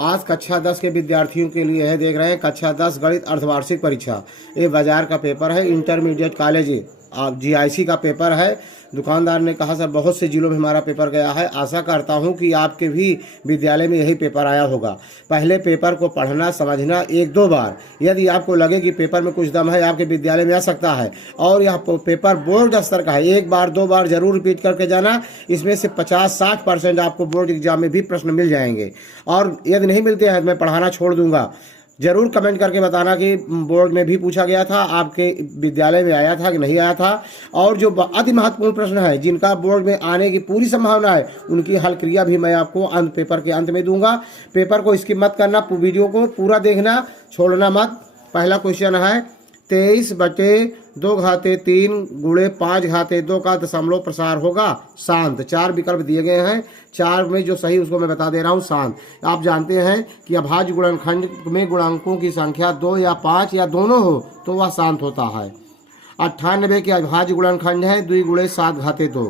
आज कक्षा 10 के विद्यार्थियों के लिए है, देख रहे हैं, कक्षा 10 गणित अर्धवार्षिक परीक्षा। ये बाजार का पेपर है, इंटरमीडिएट कॉलेज आप GIC का पेपर है। दुकानदार ने कहा सर बहुत से जिलों में हमारा पेपर गया है, आशा करता हूं कि आपके भी विद्यालय में यही पेपर आया होगा। पहले पेपर को पढ़ना समझना 1-2 बार, यदि आपको लगे कि पेपर में कुछ दम है आपके विद्यालय में आ सकता है। और यह पेपर बोर्ड स्तर का है, 1-2 बार जरूर रिपीट करके जाना। इसमें से 50-60% आपको बोर्ड एग्जाम में भी प्रश्न मिल जाएंगे। और यदि नहीं मिलते हैं तो मैं पढ़ाना छोड़ दूंगा। जरूर कमेंट करके बताना कि बोर्ड में भी पूछा गया था, आपके विद्यालय में आया था कि नहीं आया था। और जो अति महत्वपूर्ण प्रश्न है जिनका बोर्ड में आने की पूरी संभावना है, उनकी हल क्रिया भी मैं आपको पेपर के अंत में दूंगा। पेपर को स्किप मत करना, वीडियो को पूरा देखना, छोड़ना मत। पहला क्वेश्चन है 23/2 घाते 3 गुणे 5 घाते 2 का दशमलव प्रसार होगा शांत। 4 विकल्प दिए गए हैं, 4 में जो सही उसको मैं बता दे रहा हूँ शांत। आप जानते हैं कि अभाज्य गुणनखंड में गुणांकों की संख्या 2 या 5 या दोनों हो तो वह शांत होता है। 98 के अभाज्य गुणनखंड है 2 गुणे 7 घाते 2।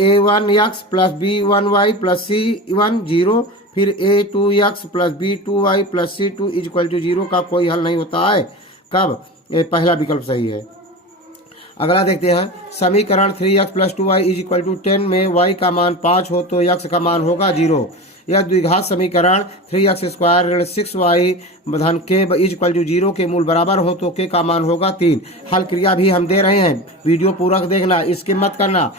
A1x plus B1y plus C1 0, फिर A2x plus B2y plus C2 equal to 0 का कोई हल नहीं होता है। कब? ये पहला विकल्प सही है। अगला देखते हैं, समीकरण 3x plus 2y is equal to 10 में y का मान 5 हो तो x का मान होगा 0। यह द्विघात समीकरण 3x स्क्वायर ऋण 6y धन k इज इक्वल टू 0 के मूल बराबर हो तो k का मान होगा 3। हल क्रिया भी हम दे रहे हैं, वीडियो पूरा देखना, इसके मत करना।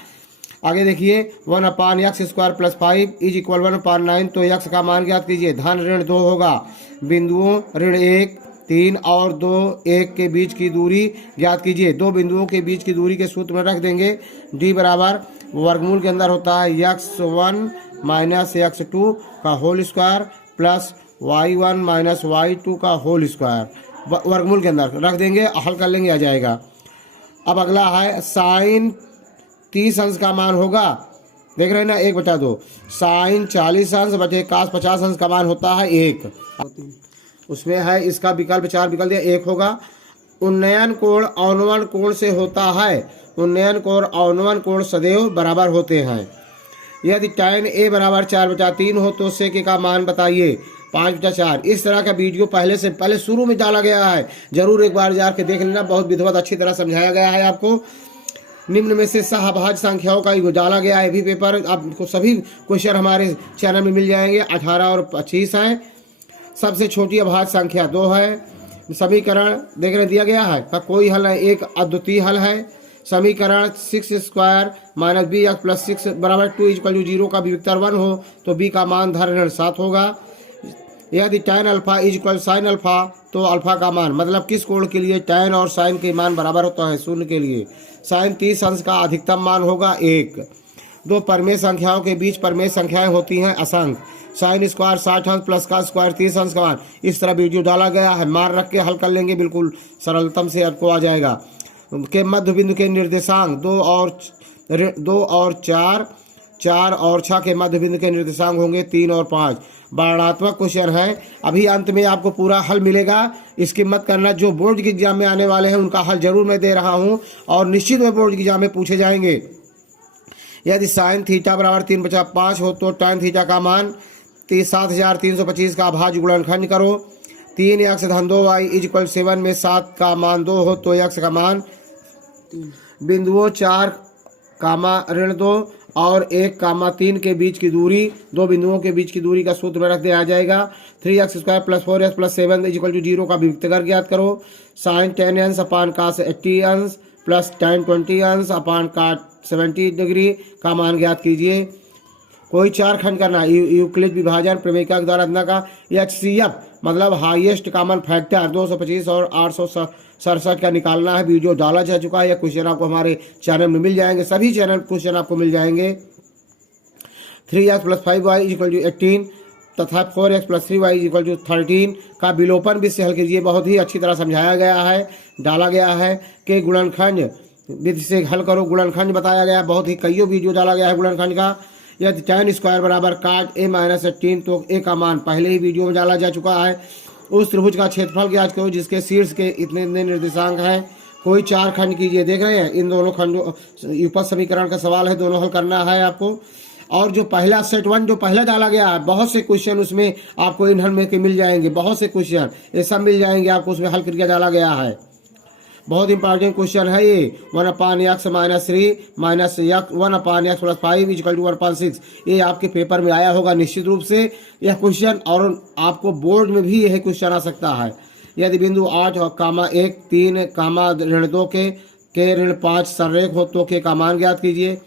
आगे देखिए, 1/x² प्लस 5 इज इक्वल 1/9 तो x का मान ज्ञात कीजिए। धन ऋण 2 होगा, बिंदुओं ऋण 1, 3 और 2, 1 के बीच की दूरी ज्ञात कीजिए। 2 बिंदुओं के बीच की दूरी के सूत्र में रख देंगे। d बराबर वर्गमूल के अंदर होता है x1 माइनस x2 का whole square plus y1 minus y2 का होल स्क्वायर, वर्गमूल के अंदर रख देंगे, हल कर लेंगे, आ जाएगा। अब अगला है साइन 30 अंश का मान होगा, देख रहे हैं ना, 1/2। साइन 40 अंश बटे कास 50 अंश का मान होता है 1। उसमें है इसका विकल्प 4 विकल्प दिया, 1 होगा। उन्नयन कोण अवनमन कोण से होता है, उन्नयन कोण अवनमन कोण सदैव बराबर होते हैं। यदि tan A बराबर 4/3 हो तो sec का मान बताइए, 5/4। इस तरह का वीडियो पहले शुरू में डाला गया है, जरूर एक बार जाकर देख लेना, बहुत विधिवत अच्छी तरह समझाया गया है आपको। निम्न में से सहभाज्य संख्याओं का डाला गया है भी पेपर, आपको सभी क्वेश्चन हमारे चैनल में मिल जाएंगे। 18 और 25 हैं। सबसे छोटी अभाज्य संख्या 2 है। समीकरण देखने दिया गया है का कोई हल है, एक अद्वितीय हल है। समीकरण 6² माइनस bx प्लस 6 बराबर 2 इक्वल टू 0 का विविक्तर 1 हो तो b का मान धन ऋण 7 होगा। यदि tan alpha is equal sine alpha तो अल्फा का मान, मतलब किस कोण के लिए tan और साइन के मान बराबर होता है, 0 के लिए। साइन 30 अंश का अधिकतम मान होगा 1। 2 परमेय संख्याओं के बीच परमेय संख्याएं होती हैं असंख्य। साइन स्क्वायर 60 अंश प्लस का स्क्वायर 30 अंश का मान, इस तरह वीडियो डाला गया है, मार रख के हल कर लेंगे, बिल्कुल सरलतम से आपको आ जाएगा। के मध्य बिंदु के निर्देशांक 2 और 4, 4 और 6 के मध्य बिंदु के निर्देशांक होंगे 3 और 5। वर्णात्मक क्वेश्चन है, अभी अंत में आपको पूरा हल मिलेगा, इसकी मत करना। जो बोर्ड के एग्जाम में आने वाले हैं उनका हल जरूर मैं दे रहा हूं और निश्चित में बोर्ड के एग्जाम में पूछे जाएंगे। यदि साइन थीटा बराबर 3/5 हो तो tan थीटा का मान 7325 का अभाज्य गुणनखंड करो। 3x धन 2y इज इक्वल 7 में 7 का मान 2 हो तो x का मान बिंदुओं 4 कामा ऋण 2 और 1 कामा 3 के बीच की दूरी, 2 बिंदुओं के बीच की दूरी का सूत्र में रख दे, आ जाएगा। 3x² plus 4x plus 7 is equal to 0 का विविक्तर ज्ञात करो। साइन 10 अंश अपान कास 80 अंश प्लस tan 20 अंश अपान काट 70 डिग्री का मान ज्ञात कीजिए। कोई 4 खंड करना, यूक्लिड विभाजन प्रमेयिका के द्वारा अध्ययन का। HCF मतलब हाईएस्ट कॉमन फैक्टर 225 और 867 का निकालना है। वीडियो डाला जा चुका है, यह क्वेश्चन आपको हमारे चैनल में मिल जाएंगे, सभी चैनल क्वेश्चन आपको मिल जाएंगे। 3x plus 5y equal to 18 तथा 4x plus 3y equal to 13 का विलोपन विधि से हल कीजिए। बहुत ही अच्छी तरह समझाया गया है, डाला गया है कि गुणनखंड विधि से हल करो। गुणनखंड बताया गया है, बहुत ही कईयों वीडियो डाला गया है गुणनखंड का। यदि tan स्क्वायर बराबर काट a माइनस 18 तो a का मान पहले ही वीडियो में डाला जा चुका है। उस त्रिभुज का क्षेत्रफल ज्ञात करो जिसके शीर्ष के इतने निर्देशांक हैं। कोई 4 खंड कीजिए, देख रहे हैं इन दोनों खंडों, युगपत समीकरण का सवाल है, दोनों हल करना है आपको। और जो पहला सेट 1 जो पहला डाला गया है, बहुत से क्वेश्चन उसमें आपको इन में के मिल जाएंगे, बहुत से क्वेश्चन ये सब मिल जाएंगे आपको, उसमें हल करके डाला गया है। बहुत इंपॉर्टेंट क्वेश्चन है ये। 1/x - 3 minus 1/x + 5 = 1/6। ये आपके पेपर में आया होगा निश्चित रूप से यह क्वेश्चन, और आपको बोर्ड में भी यह क्वेश्चन आ सकता है। यदि बिंदु 8,1 3,2 के ऋण 5 संरेख हो तो के का मान ज्ञात कीजिए।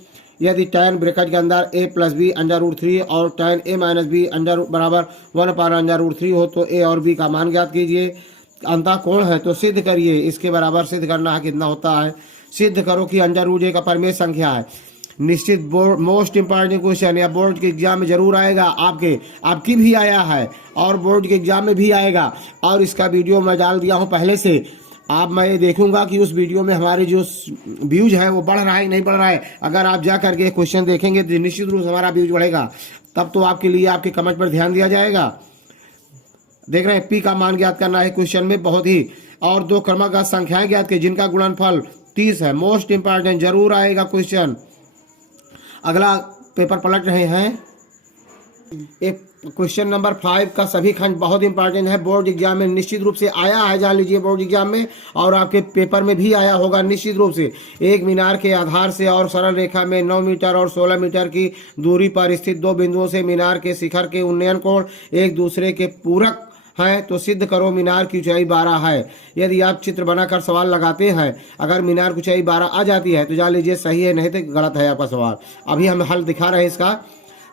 यदि tan ब्रैकेट के अंदर a + b √3 और tan a - b बराबर 1/√3 हो तो a और b का मान ज्ञात कीजिए। अंतः कोण है तो सिद्ध करिए। इसके बराबर सिद्ध करना है, कितना होता है सिद्ध करो कि √a का परिमेय संख्या है। निश्चित बोर्ड मोस्ट इंपॉर्टेंट क्वेश्चन या बोर्ड के एग्जाम में जरूर आएगा, आपकी भी आया है और बोर्ड के एग्जाम में भी आएगा, और इसका वीडियो मैं डाल दिया हूं पहले से। आप मैं ये देखूंगा कि उस वीडियो में हमारे जो व्यूज है वो बढ़ रहा है नहीं बढ़ रहा है। अगर आप जा करके क्वेश्चन देखेंगे तो निश्चित रूप से हमारा व्यूज बढ़ेगा, तब तो आपके लिए आपके कमेंट पर ध्यान दिया जाएगा। देख रहे हैं पी का मान ज्ञात करना है क्वेश्चन में बहुत ही, और 2 क्रमागत संख्याएं ज्ञात की जिनका गुणनफल 30 है। मोस्ट इंपॉर्टेंट जरूर आएगा क्वेश्चन। अगला पेपर पलट रहे हैं, एक क्वेश्चन नंबर 5 का सभी खंड बहुत इंपॉर्टेंट है, बोर्ड एग्जाम में निश्चित रूप से आया है, जान लीजिए बोर्ड एग्जाम में, और आपके पेपर में भी आया होगा निश्चित रूप से। एक मीनार के आधार से और सरल रेखा में 9 मीटर और 16 मीटर की दूरी पर स्थित 2 बिंदुओं से मीनार के शिखर के उन्नयन कोण एक दूसरे के पूरक हैं तो सिद्ध करो मीनार की ऊंचाई 12 है। यदि आप चित्र बनाकर सवाल लगाते हैं, अगर मीनार की ऊंचाई 12 आ जाती है तो जान लीजिए सही है, नहीं तो गलत है आपका सवाल। अभी हम हल दिखा रहे हैं इसका।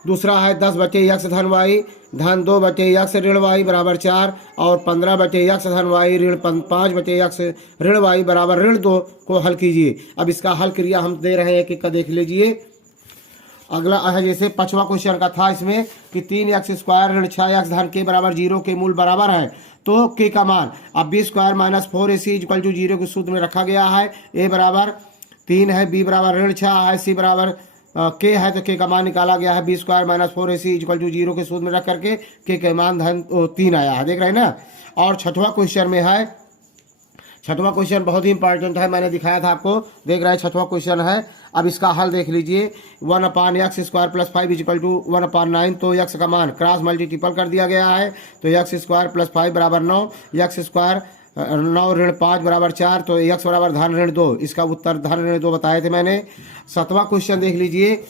दूसरा है 10/x धन y धन 2/x ऋण y बराबर 4 और 15/x धन y ऋण 5/x ऋण y बराबर ऋण 2 को हल कीजिए। अब इसका हल क्रिया हम दे रहे हैं, एक एक का देख लीजिए। अगला है जैसे 5वां क्वेश्चन का था इसमें कि 3x² ऋण 6x धन k बराबर 0 के मूल बराबर है तो k का मान। अब b² - 4ac = 0 के सूत्र में रखा गया है। a बराबर 3 है, b बराबर ऋण 6 है, c बराबर k है तो k का मान निकाला गया है। b² - 4ac = 0 के सूत्र में रख करके k का मान धन 3 आया है, देख रहे हैं ना। और 6वां क्वेश्चन में है, 6वां क्वेश्चन बहुत ही इंपॉर्टेंट है, मैंने दिखाया था आपको, देख रहे हैं 6वां क्वेश्चन है। अब इसका हल देख लीजिए। 1/x² + 5 = 1/9 तो x का मान क्रॉस मल्टीपल कर दिया गया है तो x² + 5 बराबर 9, x² 9 ऋण 5 बराबर 4 तो x बराबर धन ऋण 2। इसका उत्तर धन ऋण 2 बताए थे मैंने। 7वां क्वेश्चन देख लीजिए।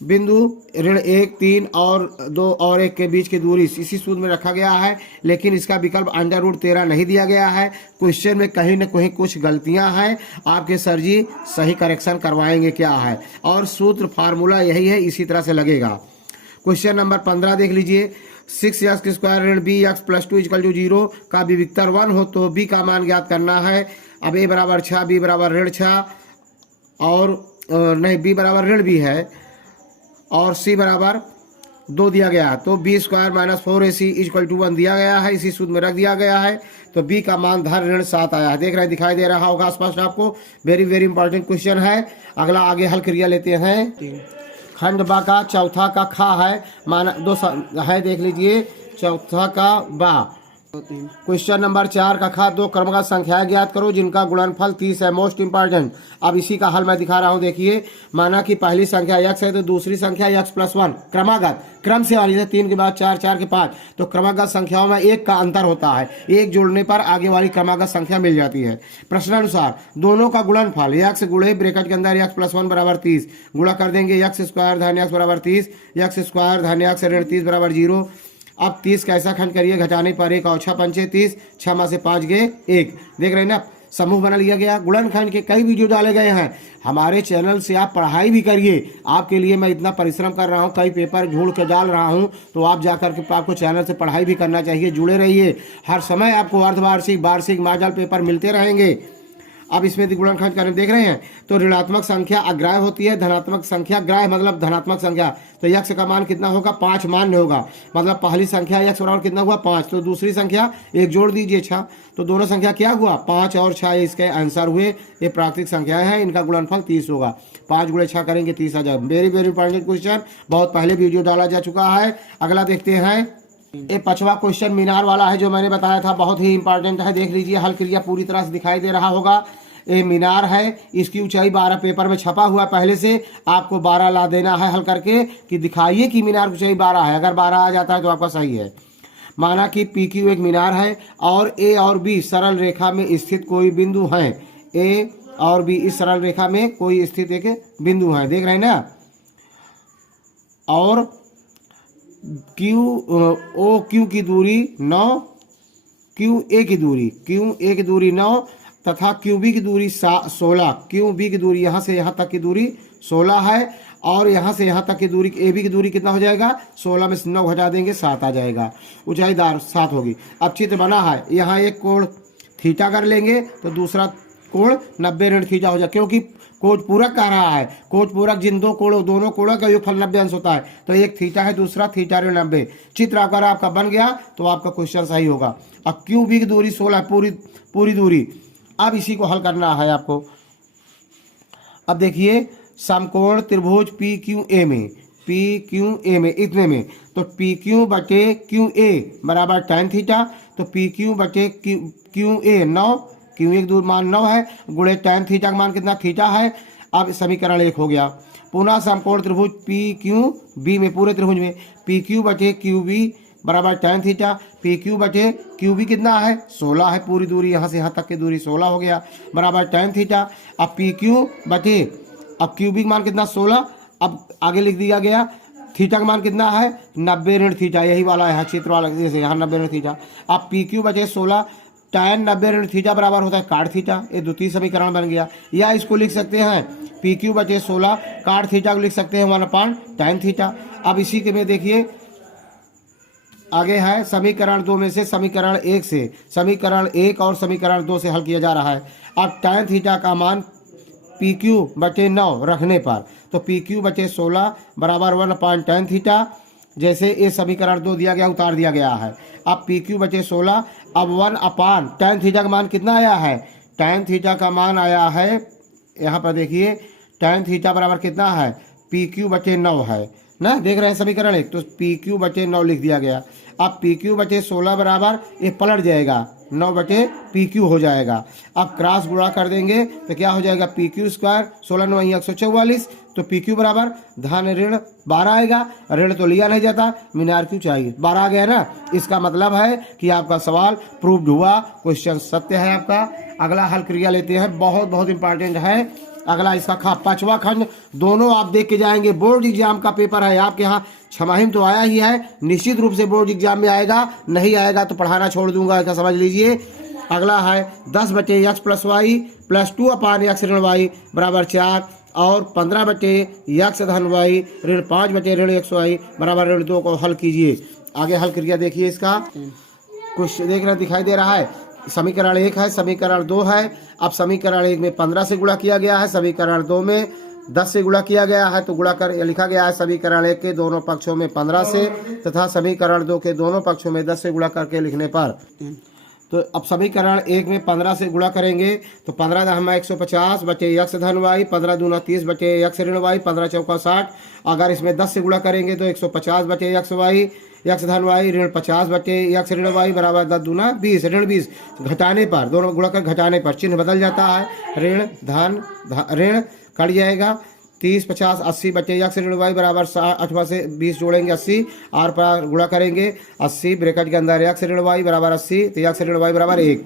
बिंदु ऋण 1 3 और 2 और 1 के बीच की दूरी इसी सूत्र में रखा गया है, लेकिन इसका विकल्प √13 नहीं दिया गया है। क्वेश्चन में कहीं न कहीं कुछ गलतियां हैं, आपके सर जी सही करेक्शन करवाएंगे क्या है, और सूत्र फार्मूला यही है, इसी तरह से लगेगा। क्वेश्चन नंबर 15 देख लीजिए। 6x² ऋण bx + 2 = 0 का विविक्तर 1 हो तो b का मान ज्ञात करना है। अब a बराबर 6, b बराबर ऋण 6 और नहीं b बराबर ऋण b है और c बराबर 2 दिया गया है तो b² - 4ac = 1 दिया गया है, इसी सूत्र में रख दिया गया है तो b का मान धन ऋण 7 आया है। देख रहे हैं, दिखाई दे रहा होगा स्पष्ट आपको। वेरी वेरी इंपॉर्टेंट क्वेश्चन है। अगला आगे हल क्रिया लेते हैं। खंड बा का चौथा का खा है माना 2 है, देख लीजिए चौथा का बा। क्वेश्चन नंबर 4 का खा 2 क्रमागत संख्याएं ज्ञात करो जिनका गुणनफल 30 है। Most important. अब इसी का हल मैं दिखा रहा हूं, देखिए। माना कि पहली संख्या x है तो दूसरी संख्या x + 1 क्रमागत क्रम से वाली, 3 के बाद 4, 4 के 5 तो क्रमागत संख्याओं में 1 का अंतर होता है, 1 जोड़ने पर आगे वाली क्रमागत संख्या मिल जाती है। प्रश्नानुसार दोनों का गुणनफल x गुणे ब्रैकेट के अंदर x + 1 बराबर 30 गुणा कर देंगे x² धन x बराबर 30, x² धन x ऋण 30 बराबर 0। अब 30 कैसा खंड करिए, घटाने पर 1 और 6 पंचे 30, 6 में से 5 गए 1। देख रहे हैं ना, समूह बना लिया गया। गुणनखंड के कई वीडियो डाले गए हैं हमारे चैनल से, आप पढ़ाई भी करिए। आपके लिए मैं इतना परिश्रम कर रहा हूँ, कई पेपर ढूंढ के डाल रहा हूँ, तो आप जाकर के आपको चैनल से पढ़ाई भी करना चाहिए। जुड़े रहिए, हर समय आपको अर्धवार्षिक वार्षिक मॉडल पेपर मिलते रहेंगे। अब इसमें गुणनखंड करने देख रहे हैं तो ऋणात्मक संख्या अग्राह्य होती है, धनात्मक संख्या ग्राह्य, मतलब धनात्मक संख्या। तो x का मान कितना होगा, 5 मान्य होगा, मतलब पहली संख्या x बराबर कितना हुआ 5, तो दूसरी संख्या 1 जोड़ दीजिए 6, तो दोनों संख्या क्या हुआ 5 और 6, इसके आंसर हुए। ये प्राकृतिक संख्याएं हैं, इनका गुणनफल 30 होगा। 5 गुणे 6 करेंगे 30 आ जाएगा। वेरी वेरी इंपॉर्टेंट क्वेश्चन, बहुत पहले वीडियो डाला जा चुका है। अगला देखते हैं। ये 5वां क्वेश्चन मीनार वाला है जो मैंने बताया था, बहुत ही इंपॉर्टेंट है। देख लीजिए, हल क्रिया पूरी तरह से दिखाई दे रहा होगा। ये मीनार है, इसकी ऊंचाई 12 पेपर में छपा हुआ पहले से, आपको 12 ला देना है हल करके कि दिखाइए कि मीनार की ऊंचाई 12 है। अगर 12 आ जाता है तो आपका सही है। माना कि पी क्यू एक मीनार है और ए और बी सरल रेखा में स्थित कोई बिंदु है। ए और बी इस सरल रेखा में कोई स्थित एक बिंदु है, देख रहे हैं ना। और क्यू ओ क्यू की दूरी 9, क्यू ए की दूरी 9 तथा क्यू बी की दूरी 16। क्यू बी की दूरी यहाँ से यहाँ तक की दूरी 16 है और यहाँ से यहाँ तक की दूरी ए बी की दूरी कितना हो जाएगा, 16 में से 9 घटा देंगे 7 आ जाएगा, ऊंचाईदार 7 होगी। अब चित्र बना है, यहाँ एक कोण थीटा कर लेंगे तो दूसरा कोण 90 ऋण थीटा हो जाएगा, क्योंकि कोण पूरक कह रहा है। कोण पूरक जिन दो कोणों दोनों कोणों का योगफल 90 अंश होता है, तो एक थीटा है दूसरा थीटा ऋण 90। चित्र अगर आपका बन गया तो आपका क्वेश्चन सही होगा। अब क्यू बी की दूरी 16 पूरी दूरी। अब इसी को हल करना है आपको। अब देखिए समकोण त्रिभुज पी क्यू ए में इतने में, तो पी क्यू बटे क्यू ए बराबर tan थीटा, तो पी क्यू बटे क्यू ए 9, क्यू एक दूर मान 9 है, गुणे tan थीटा का मान कितना थीटा है। अब समीकरण 1 हो गया। पुनः समकोण त्रिभुज पी क्यू बी में, पूरे त्रिभुज में पी क्यू बटे क्यू बी बराबर tan थीटा, पी क्यू बटे क्यू बी कितना है 16 है, पूरी दूरी यहाँ से यहाँ तक की दूरी 16 हो गया बराबर tan थीटा। अब पी क्यू बटे अब क्यू बी का मान कितना 16, अब आगे लिख दिया गया थीटा का मान कितना है 90 ऋण थीटा, यही वाला है चित्र वाला, जैसे यहाँ 90 ऋण थीटा। अब पी क्यू बचे 16 tan 90 ऋण थीटा बराबर होता है काट थीटा, ये द्वितीय समीकरण बन गया। या इसको लिख सकते हैं पी क्यू बचे 16 काट थीटा को लिख सकते हैं 1/tan थीटा। अब इसी के में देखिए आगे है समीकरण 2 में से समीकरण 1 से, समीकरण 1 और समीकरण 2 से हल किया जा रहा है। अब tan थीटा का मान पी क्यू बटे 9 रखने पर, तो पी क्यू बटे 16 बराबर 1/tan थीटा, जैसे ये समीकरण 2 दिया गया उतार दिया गया है। अब पी क्यू बटे 16, अब 1/tan थीटा का मान कितना आया है, tan थीटा का मान आया है यहाँ पर देखिए tan थीटा बराबर कितना है पी क्यू बटे 9 है ना, देख रहे हैं समीकरण 1, तो पी क्यू बटे 9 लिख दिया गया। अब पी क्यू बटे 16 बराबर ये पलट जाएगा 9 बटे पी क्यू हो जाएगा। अब क्रॉस गुणा कर देंगे तो क्या हो जाएगा पी क्यू स्क्वायर 16 9 144, तो पी क्यू बराबर धन ऋण 12 आएगा, ऋण तो लिया नहीं जाता, मीनार क्यों चाहिए 12 आ गया ना। इसका मतलब है कि आपका सवाल प्रूव्ड हुआ, क्वेश्चन सत्य है आपका। अगला हल क्रिया लेते हैं, बहुत इंपॉर्टेंट है। अगला इसका 5वां खंड, दोनों आप देख के जाएंगे। बोर्ड एग्जाम का पेपर है आपके यहाँ, छमाहिम तो आया ही है, निश्चित रूप से बोर्ड एग्जाम में आएगा, नहीं आएगा तो पढ़ाना छोड़ दूंगा, ऐसा समझ लीजिए। अगला है 10 बटे x plus Y plus 2/x ऋण वाई बराबर 4 और 15 बटे x धन वाई ऋण 5 बटे ऋण x वाई बराबर ऋण 2 को हल कीजिए। आगे हल क्रिया देखिए, इसका कुछ देख रहे दिखाई दे रहा है। समीकरण 1 है, समीकरण 2 है। अब समीकरण 1 में 15 से गुणा किया गया है, समीकरण 2 में 10 से गुणा किया गया है, तो गुणा कर लिखा गया है समीकरण 1 के दोनों पक्षों में 15 से तथा समीकरण 2 के दोनों पक्षों में 10 से गुणा करके लिखने पर। तो अब समीकरण 1 में 15 से गुणा करेंगे तो 15 दहमा 150 बटे x धन वाई, 15 दूना 30 बटे x ऋण वाई, 15 चौका 60। अगर इसमें 10 से गुणा करेंगे तो 150 बटे x वाई, x धन वाई ऋण 50 बटे x ऋण वाई बराबर 10 दूना 20 ऋण 20। घटाने पर, दोनों गुणा कर घटाने पर चिन्ह बदल जाता है, ऋण धन ऋण कट जाएगा। 30 50 80 बटे x ऋण वाई बराबर 8 से 20 जोड़ेंगे 80, आर पर गुणा करेंगे 80 ब्रैकेट के अंदर x ऋण वाई बराबर 80, तो x ऋण वाई बराबर 1।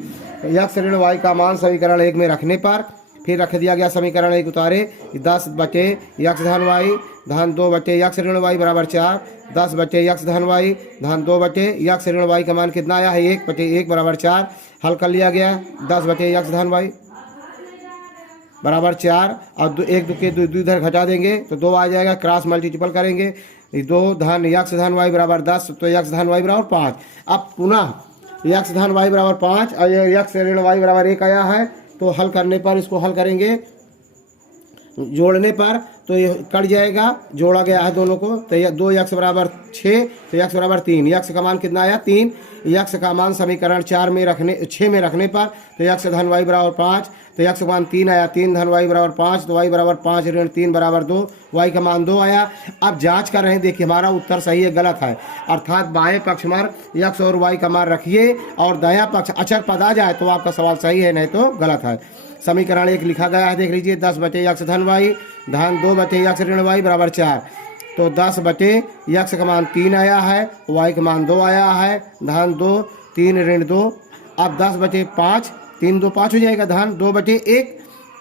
x ऋण वाई का मान समीकरण 1 में रखने पर फिर रख दिया गया समीकरण 1 उतारे 10 बटे x धन वाई धन 2 बटे x ऋण वाई बराबर 4, 10 बटे x धन वाई धन 2 बटे x ऋण वाई का मान कितना आया है 1 बटे 1 बराबर 4। हल कर लिया गया 10 बटे x धन वाई बराबर 4 और 1 के 2 इधर घटा देंगे तो 2 आ जाएगा, क्रॉस मल्टीपल करेंगे 2 धन x धन वाई बराबर 10, तो x धन वाई बराबर 5। अब पुनः x धन वाई बराबर 5 और x ऋण वाई बराबर 1 आया है, तो हल करने पर इसको हल करेंगे जोड़ने पर तो ये कट जाएगा, जोड़ा गया है दोनों को, तो ये 2x बराबर 6, तो x बराबर 3। x का मान कितना आया 3। x का मान समीकरण 6 में रखने पर तो x धन y बराबर 5, तो x का मान 3 आया, 3 धन y बराबर 5, तो y बराबर 5 ऋण 3 बराबर 2, y का मान 2 आया। अब जांच कर रहे हैं, देखिए हमारा उत्तर सही है गलत है, अर्थात बाएं पक्ष में x और y का मान रखिए और दायां पक्ष अचर पद आ जाए तो आपका सवाल सही है, नहीं तो गलत है। समीकरण 1 लिखा गया है, देख लीजिए 10/x धन y धन 2/x ऋण y बराबर 4, तो 10/x का मान 3 आया है, y का मान 2 आया है, धन 2 3 ऋण 2। अब 10/5, 3 2 5 हो जाएगा, धन 2/1,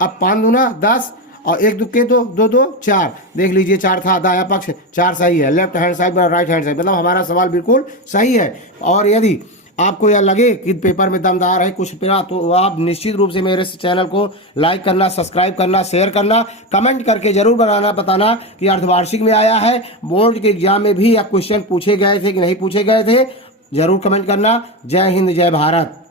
अब 5 दूना 10 और 1 दुक्के 2 2 2 4, देख लीजिए 4 था, दायां पक्ष 4 सही है, left hand side right hand side, मतलब हमारा सवाल बिल्कुल सही है। और यदि आपको यह लगे कि पेपर में दमदार है कुछ पेरा, तो आप निश्चित रूप से मेरे चैनल को लाइक करना, सब्सक्राइब करना, शेयर करना, कमेंट करके जरूर बताना कि अर्धवार्षिक में आया है, बोर्ड के एग्जाम में भी यह क्वेश्चन पूछे गए थे कि नहीं पूछे गए थे, जरूर कमेंट करना। जय हिंद, जय भारत।